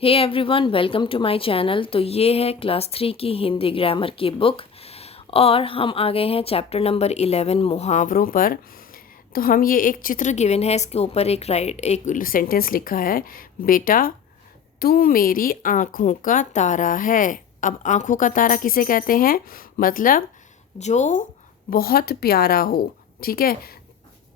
Hey everyone, welcome to my channel. तो ये है क्लास 3 की हिंदी ग्रामर की बुक और हम आ गए हैं चैप्टर नंबर 11 मुहावरों पर। तो हम ये एक चित्र गिवन है, इसके ऊपर एक सेंटेंस लिखा है, बेटा तू मेरी आँखों का तारा है। अब आँखों का तारा किसे कहते हैं? मतलब जो बहुत प्यारा हो। ठीक है,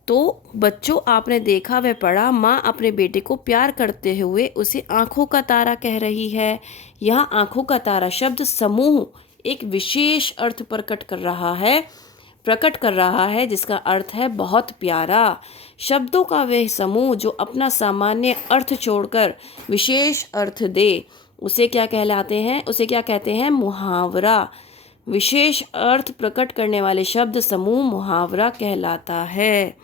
तो बच्चों आपने देखा व पढ़ा, माँ अपने बेटे को प्यार करते हुए उसे आँखों का तारा कह रही है। यहाँ आँखों का तारा शब्द समूह एक विशेष अर्थ प्रकट कर रहा है जिसका अर्थ है बहुत प्यारा। शब्दों का वह समूह जो अपना सामान्य अर्थ छोड़कर विशेष अर्थ दे उसे क्या कहलाते हैं? उसे क्या कहते हैं? मुहावरा। विशेष अर्थ प्रकट करने वाले शब्द समूह मुहावरा कहलाता है।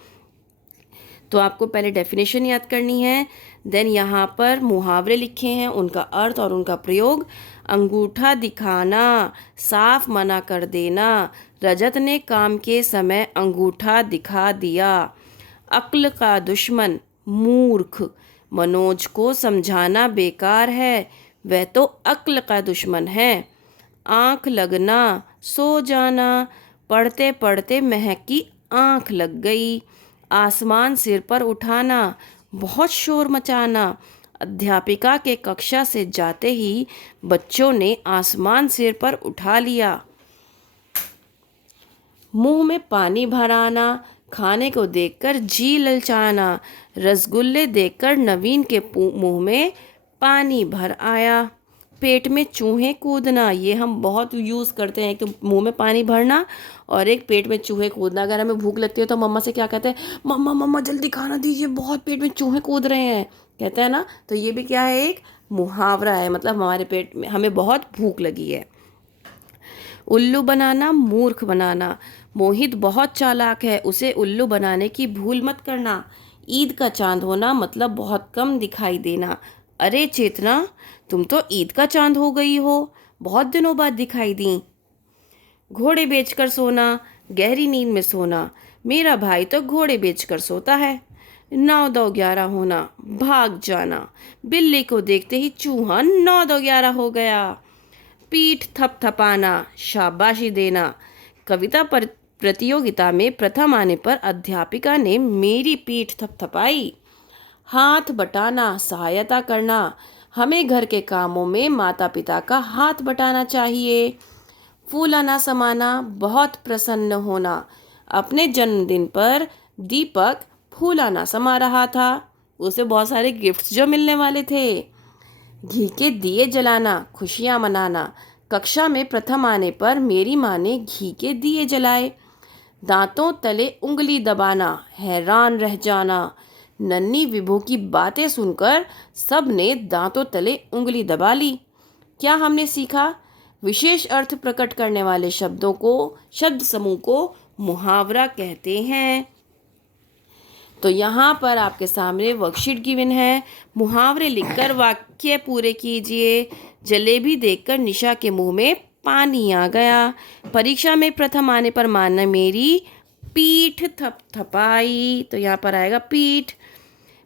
तो आपको पहले डेफिनेशन याद करनी है, देन यहाँ पर मुहावरे लिखे हैं, उनका अर्थ और उनका प्रयोग। अंगूठा दिखाना, साफ मना कर देना। रजत ने काम के समय अंगूठा दिखा दिया। अक्ल का दुश्मन, मूर्ख। मनोज को समझाना बेकार है, वह तो अक्ल का दुश्मन है। आँख लगना, सो जाना। पढ़ते पढ़ते महक की आँख लग गई। आसमान सिर पर उठाना, बहुत शोर मचाना। अध्यापिका के कक्षा से जाते ही बच्चों ने आसमान सिर पर उठा लिया। मुंह में पानी भराना, खाने को देखकर जी ललचाना। रसगुल्ले देखकर नवीन के मुंह में पानी भर आया। पेट में चूहे कूदना, ये हम बहुत यूज़ करते हैं। एक तो मुंह में पानी भरना और एक पेट में चूहे कूदना। अगर हमें भूख लगती है तो मम्मा से क्या कहते हैं? मम्मा मम्मा जल्दी खाना दीजिए, बहुत पेट में चूहे कूद रहे हैं, कहते हैं ना। तो ये भी क्या है? एक मुहावरा है, मतलब हमारे पेट में हमें बहुत भूख लगी है। उल्लू बनाना, मूर्ख बनाना। मोहित बहुत चालाक है, उसे उल्लू बनाने की भूल मत करना। ईद का चांद होना मतलब बहुत कम दिखाई देना। अरे चेतना, तुम तो ईद का चांद हो गई हो, बहुत दिनों बाद दिखाई दी। घोड़े बेचकर सोना, गहरी नींद में सोना। मेरा भाई तो घोड़े बेचकर सोता है। 9 10 11 होना, भाग जाना। बिल्ली को देखते ही चूहा 9 2 11 हो गया। पीठ थपथपाना, शाबाशी देना। कविता प्रतियोगिता में प्रथम आने पर अध्यापिका ने मेरी पीठ थपथपाई। हाथ बटाना, सहायता करना। हमें घर के कामों में माता पिता का हाथ बटाना चाहिए। फूलाना समाना, बहुत प्रसन्न होना। अपने जन्मदिन पर दीपक फूलाना समा रहा था, उसे बहुत सारे गिफ्ट्स जो मिलने वाले थे। घी के दिए जलाना, खुशियाँ मनाना। कक्षा में प्रथम आने पर मेरी माँ ने घी के दिए जलाए। दांतों तले उंगली दबाना, हैरान रह जाना। नन्ही विभू की बातें सुनकर सब ने दांतों तले उंगली दबा ली। क्या हमने सीखा? विशेष अर्थ प्रकट करने वाले शब्द समूह को मुहावरा कहते हैं। तो यहाँ पर आपके सामने वर्कशीट गिवन है। मुहावरे लिखकर वाक्य पूरे कीजिए। जलेबी देखकर निशा के मुंह में पानी आ गया। परीक्षा में प्रथम आने पर माँ ने मेरी पीठ थपथपाई, तो यहाँ पर आएगा पीठ।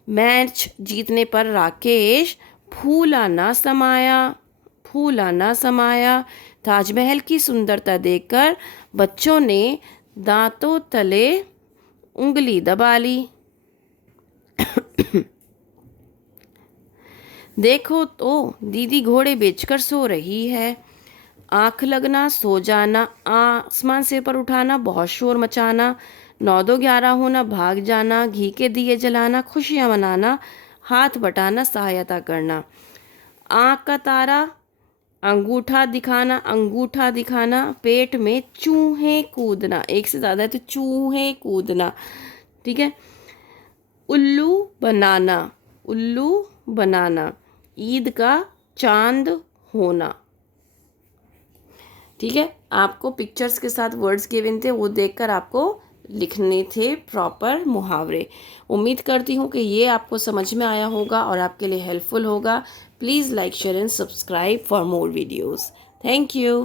मैच जीतने पर राकेश फूला ना समाया। ताजमहल की सुंदरता देखकर बच्चों ने दांतों तले उंगली दबा ली। देखो तो दीदी घोड़े बेचकर सो रही है। आँख लगना, सो जाना। आसमान सिर पर उठाना, बहुत शोर मचाना। 9 2 11 होना, भाग जाना। घी के दिए जलाना, खुशियाँ मनाना। हाथ बटाना, सहायता करना। आँख का तारा, अंगूठा दिखाना। पेट में चूहे कूदना, एक से ज़्यादा है तो चूहे कूदना। ठीक है। उल्लू बनाना। ईद का चांद होना। ठीक है, आपको पिक्चर्स के साथ वर्ड्स गिवन थे, वो देखकर आपको लिखने थे प्रॉपर मुहावरे। उम्मीद करती हूँ कि ये आपको समझ में आया होगा और आपके लिए हेल्पफुल होगा। Please like share and subscribe for more videos. Thank you.